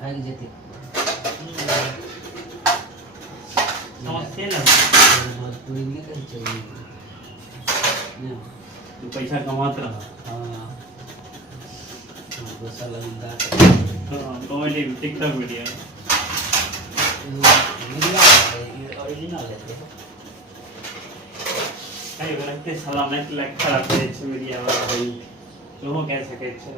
भाग जेते समझते ना भोजपुरी नहीं कही चाहिए ना तू पैसा कमात रहा हाँ बस लंदा comedy TikTok video media original है कई लगते सलाम लाइक खराब करे छे मीडिया वाला भाई जो हो कह सके छे